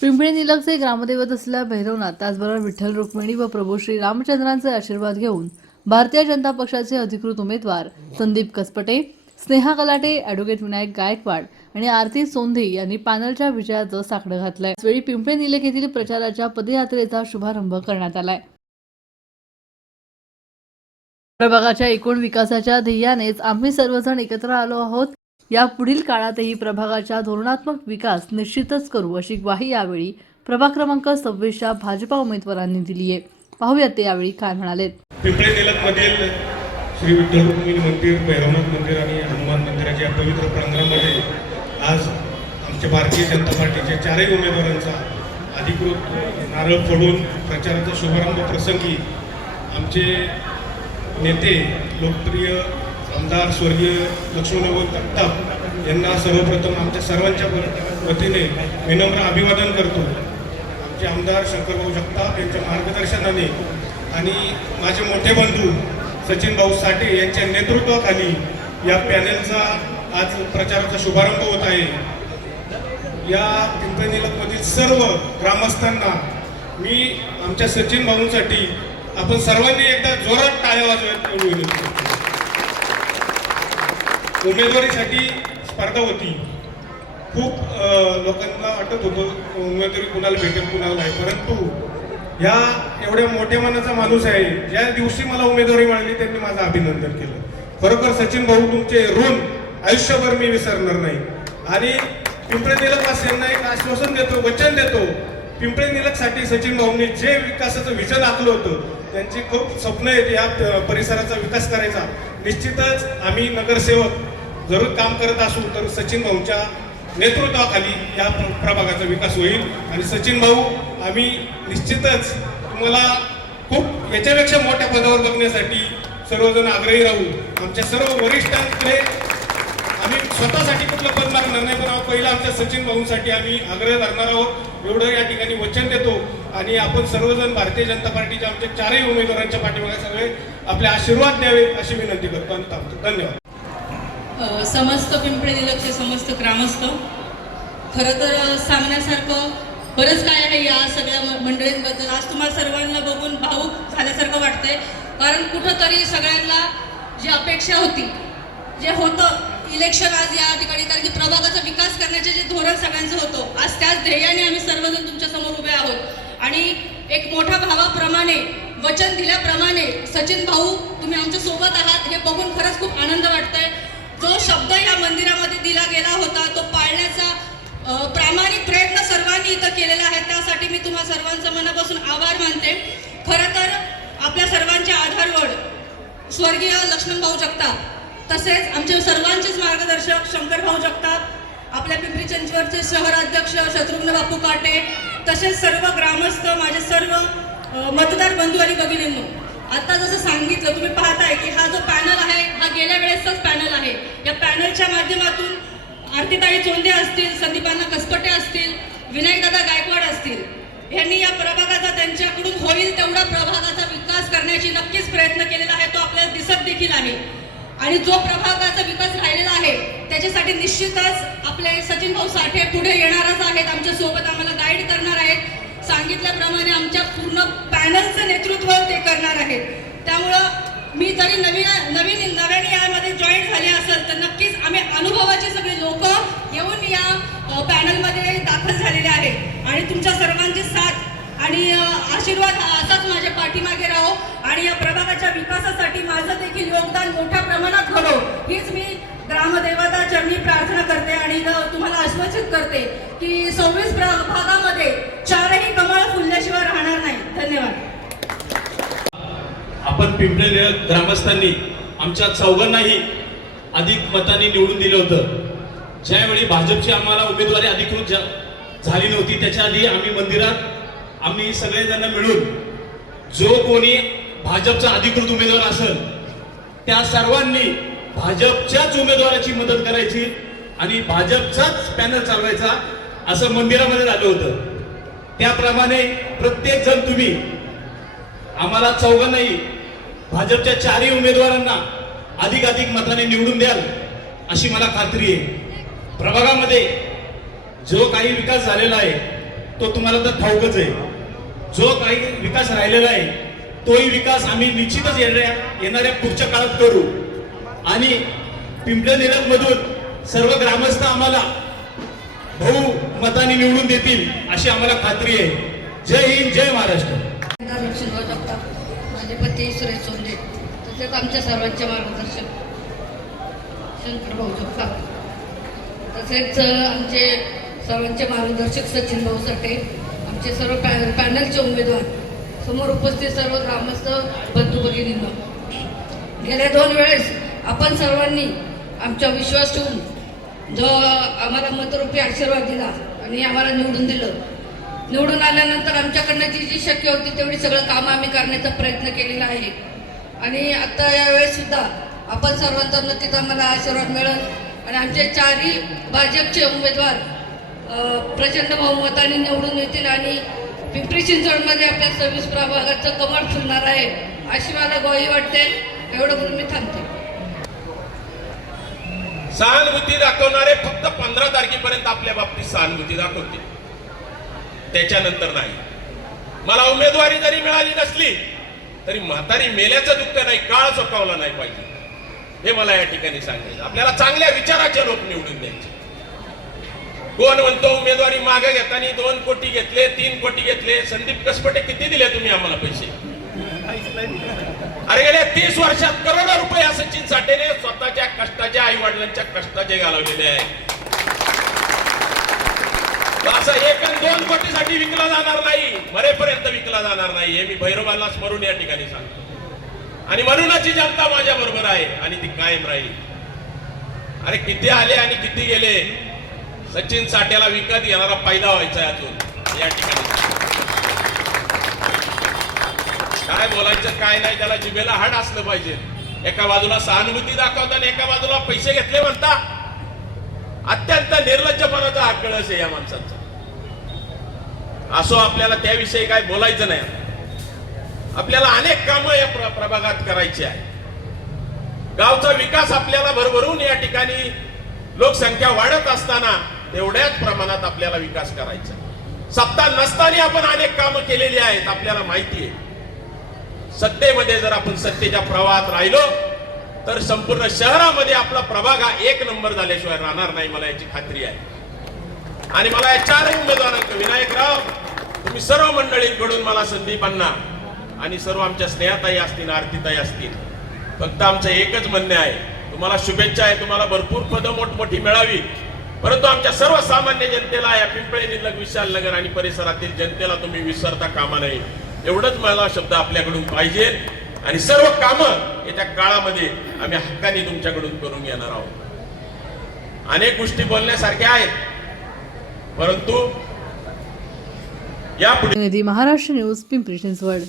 पिंपळे निलगचे ग्रामदैवत असलेल्या भैरवनाथ त्याचबरोबर विठ्ठल रुक्मिणी व प्रभू श्री रामचंद्रांचे आशीर्वाद घेऊन भारतीय जनता पक्षाचे अधिकृत उमेदवार संदीप कसपटे स्नेहा कलाटे ॲडव्होकेट विनायक गायकवाड आणि आरती सोंधे यांनी पॅनलच्या विजयाचं साकडं घातलंय. यावेळी पिंपळे निलक येथील प्रचाराच्या पदयात्रेचा शुभारंभ करण्यात आलाय. प्रभागाच्या एकूण विकासाच्या ध्येयानेच आम्ही सर्वजण एकत्र आलो आहोत. या पुढील काळातही प्रभागाच्या धोरणात्मक विकास निश्चितच करू अशी ग्वाही यावेळी प्रभाग क्रमांक सव्वीसच्या भाजपा उमेदवारांनी दिली आहे. पाहूयात ते यावेळी काय म्हणाले पिंपळे निलकमधील श्री विठ्ठल रुक्मिणी मंदिर भैरवनाथ मंदिर आणि हनुमान मंदिराच्या पवित्र प्रांगणामध्ये आज आमच्या भारतीय जनता पार्टीच्या चारही उमेदवारांचा अधिकृत नारळ फोडून प्रचाराचा शुभारंभ प्रसंगी आमचे नेते लोकप्रिय आमदार स्वर्गीय लक्ष्मणराव जगताप यांना सर्वप्रथम आमच्या सर्वांच्या वतीने विनम्र अभिवादन करतो. आमचे आमदार शंकरभाऊ जगताप यांच्या मार्गदर्शनाने आणि माझे मोठे बंधू सचिन भाऊ साठे यांच्या नेतृत्वाखाली या पॅनेलचा आज प्रचाराचा शुभारंभ होत आहे. या पिंपरी सर्व ग्रामस्थांना मी आमच्या सचिन भाऊंसाठी आपण सर्वांनी एकदा जोरात टाळ्या वाजवायला एवढी उमेदवारीसाठी स्पर्धा होती. खूप लोकांना वाटत होतं उमेदवारी कुणाला भेटेल कुणाला नाही. परंतु ह्या एवढ्या मोठ्या मनाचा माणूस आहे ज्या दिवशी मला उमेदवारी मिळाली त्यांनी माझं अभिनंदन केलं. खरोखर सचिन भाऊ तुमचे ऋण आयुष्यभर मी विसरणार नाही. आणि पिंपळे निलकवासियांना एक आश्वासन देतो वचन देतो. पिंपळे निलकसाठी सचिन भाऊंनी जे विकासाचं विजन आखलं होतं त्यांची खूप स्वप्न आहेत या परिसराचा विकास करायचा. निश्चितच आम्ही नगरसेवक जरूर काम करत असू तर सचिन भाऊच्या नेतृत्वाखाली या प्रभागाचा विकास होईल. आणि सचिन भाऊ आम्ही निश्चितच तुम्हाला खूप याच्यापेक्षा मोठ्या पदावर बघण्यासाठी सर्वजण आग्रही राहू. आमच्या सर्व वरिष्ठांकडे आम्ही स्वतःसाठी कुठलं पद मागणार नाही पण पहिलं आमच्या सचिन भाऊंसाठी आम्ही आग्रह धरणार आहोत. एवढं या ठिकाणी वचन देतो. आणि आपण सर्वजण भारतीय जनता पार्टीच्या आमच्या चारही उमेदवारांच्या पाठीमागे सगळे आपले आशीर्वाद द्यावे अशी विनंती करतो आणि थांबतो. धन्यवाद. समस्त पिंपळे निलक्ष समस्त ग्रामस्थ. खरं तर सांगण्यासारखं बरंच काय आहे या सगळ्या म- मंडळींबद्दल. आज तुम्हाला सर्वांना बघून भाऊक झाल्यासारखं वाटतंय. कारण कुठंतरी सगळ्यांना जी अपेक्षा होती जे होतं इलेक्शन आज या ठिकाणी कारण की प्रभागाचा विकास करण्याचे जे धोरण सगळ्यांचं होतं आज त्याच ध्येयाने आम्ही सर्वजण तुमच्यासमोर उभे आहोत. आणि एक मोठ्या भावाप्रमाणे वचन दिल्याप्रमाणे सचिन भाऊ तुम्ही आमच्यासोबत आहात हे बघून खरंच खूप आनंद वाटतंय. शब्द या मंदिरामध्ये दिला गेला होता. तो पाळण्याचा प्रामाणिक प्रयत्न सर्वांनी इथं केलेला आहे. त्यासाठी मी तुम्हा सर्वांचं मनापासून आभार मानते. खरं तर आपल्या सर्वांच्या आधारवर स्वर्गीय लक्ष्मण भाऊ जगताप. तसेच आमचे सर्वांचेच मार्गदर्शक शंकर भाऊ जगताप आपल्या पिंपरी चिंचवडचे शहराध्यक्ष शत्रुघ्न बापू काटे तसेच सर्व ग्रामस्थ माझे सर्व मतदार बंधू आणि भगिनींनो. आता जसं सांगितलं तुम्ही पाहताय की हा जो पॅनल आहे हा गेल्या वेळेसचाच पॅनल आहे या पॅनलच्या माध्यमातून आरतीताई चोंदे असतील संदीपांना कसपटे असतील विनायकदादा गायकवाड असतील यांनी या प्रभागाचा त्यांच्याकडून होईल तेवढा प्रभागाचा विकास करण्याची नक्कीच प्रयत्न केलेला आहे तो आपल्याला दिसत देखील आहे. आणि जो प्रभागाचा विकास राहिलेला आहे त्याच्यासाठी निश्चितच आपले सचिन भाऊ साठे पुढे येणारच आहेत आमच्यासोबत आम्हाला गाईड करणार आहेत. सांगितल्याप्रमाणे आमच्या पूर्ण पॅनलचं नेतृत्व ते करणार आहेत. त्यामुळं मी जरी नवीन नवीन नव्याने यामध्ये जॉईन झाले आम्ही अनुभवाचे सगळे लोक येऊन या पॅनलमध्ये दाखल झालेले आहे आणि तुमच्या सर्वांची साथ आणि आशीर्वाद हा असाच माझ्या पाठीमागे राहो. आणि या प्रभागाच्या विकासासाठी माझं देखील योगदान मोठ्या प्रमाणात घडो. हीच मी ग्रामदेवता चरणी प्रार्थना करते आणि तुम्हाला आश्वासित करते की सव्वीस भागामध्ये चारही कमळ फुलल्याशिवाय राहणार नाही. धन्यवाद. आपण पिंपळे ग्रामस्थांनी आमच्या चौघांनाही अधिक मतांनी निवडून दिलं होतं. ज्यावेळी भाजपची आम्हाला उमेदवारी अधिकृत झाली नव्हती त्याच्या आधी आम्ही मंदिरात आम्ही सगळेजण मिळून जो कोणी भाजपचा अधिकृत उमेदवार असेल त्या सर्वांनी भाजपच्याच उमेदवाराची मदत करायची आणि भाजपचाच पॅनल चालवायचा असं मंदिरामध्ये झालं होतं. त्याप्रमाणे प्रत्येक जण तुम्ही आम्हाला चौघांनाही भाजपच्या चारही उमेदवारांना अधिक अधिक मताने निवडून द्याल अशी मला खात्री आहे. प्रभागामध्ये जो काही विकास झालेला आहे तो तुम्हाला तर ठाऊकच आहे. जो काही विकास राहिलेला आहे तोही विकास आम्ही निश्चितच येणाऱ्या येणाऱ्या पुढच्या काळात करू. आणि पिंपळे निलम सर्व ग्रामस्थ आम्हाला भाऊ मताने निवडून देतील अशी आम्हाला खात्री आहे. जय हिंद जय महाराष्ट्र. माझे पती सुरेश सोंडे. तसेच आमच्या सर्वांचे मार्गदर्शक शंकर भाऊ जगताप तसेच आमचे सर्वांचे मार्गदर्शक सचिन भाऊ साठे आमचे सर्व पॅ पॅनलचे उमेदवार. समोर उपस्थित सर्व ग्रामस्थ बंधू भगिनींना. गेल्या दोन वेळेस आपण सर्वांनी आमचा विश्वास ठेवून जो आम्हाला मतरूपी आशीर्वाद दिला आणि आम्हाला निवडून दिलं. निवडून आल्यानंतर आमच्याकडनं जी जी शक्य होती तेवढी सगळं कामं आम्ही करण्याचा प्रयत्न केलेला आहे. आणि आता यावेळेस सुद्धा आपण सर्वांचा नक्कीच आम्हाला आशीर्वाद मिळेल. आणि आमचे चारही भाजपचे उमेदवार प्रचंड बहुमताने निवडून येतील आणि पिंपरी चिंचवडमध्ये आपल्या सव्वीस प्रभागाचं कमळ फुलणार आहे अशी मला ग्वाही वाटते. एवढं म्हणून मी थांबते. सहानुभूती दाखवणारे फक्त पंधरा तारखेपर्यंत आपल्या बाबतीत सहानुभूती दाखवते त्याच्यानंतर नाही. मला उमेदवारी जरी मिळाली नसली तरी म्हातारी मेल्याचं दुःख नाही काळ चुकवला नाही पाहिजे. हे मला या ठिकाणी सांगायचं. आपल्याला चांगल्या विचाराचे लोक निवडून द्यायचे. कोण म्हणतो उमेदवारी मागे घेताना दोन कोटी घेतले तीन कोटी घेतले. संदीप कसपटे किती दिले तुम्ही आम्हाला पैसे? अरे गेल्या तीस वर्षात करोडो रुपये सचिन साठेने स्वतःच्या कष्टाच्या आई वडिलांच्या कष्टाचे घालवलेले आहे असं एक आणि दोन कोटीसाठी विकला जाणार नाही. मरेपर्यंत विकला जाणार नाही. हे मी भैरवाला स्मरून या ठिकाणी सांगतो. आणि म्हणूनच जनता माझ्या बरोबर आहे. आणि ती कायम राहील. अरे किती आले आणि किती गेले? सचिन साठ्याला विकत घेणारा फायदा व्हायचा अजून. या ठिकाणी. काय बोलायचं काय नाही त्याला जिभेला हाड असलं पाहिजे. एका बाजूला सहानुभूती दाखवता आणि एका बाजूला पैसे घेतले म्हणता. अत्यंत निर्लज्जपणाचा हा कळस आहे या माणसाचा. असो आपल्याला त्याविषयी काय बोलायचं नाही. आपल्याला अनेक कामं या प्र- प्रभागात करायची आहे. गावचा विकास आपल्याला भरभरून या ठिकाणी लोकसंख्या वाढत असताना तेवढ्याच प्रमाणात आपल्याला विकास करायचा सत्ता नसताना आपण अनेक कामं केलेली आहेत आपल्याला माहिती आहे. सत्तेमध्ये जर आपण सत्तेच्या प्रवाहात राहिलो तर संपूर्ण शहरामध्ये आपला प्रभाग हा एक नंबर झाल्याशिवाय राहणार नाही मला याची खात्री आहे. आणि मला या चारही उमेदवारांक विनायकराव तुम्ही सर्व मंडळींकडून मला संदीपांना आणि सर्व आमच्या स्नेहाताई असतील आरतीताई असतील फक्त आमचं एकच म्हणणे आहे. तुम्हाला शुभेच्छा आहे तुम्हाला भरपूर पदं मोठमोठी मिळावी. परंतु आमच्या सर्वसामान्य जनतेला या पिंपळे निलग विशाल नगर आणि परिसरातील जनतेला तुम्ही विसरता कामा नये. एवढंच मला शब्द आपल्याकडून पाहिजे. आणि सर्व कामं येत्या काळामध्ये आम्ही हक्काने तुमच्याकडून करून घेणार आहोत. अनेक गोष्टी बोलण्यासारख्या आहेत. परंतु यापुढे महाराष्ट्र न्यूज पिंपरी चिंचवड.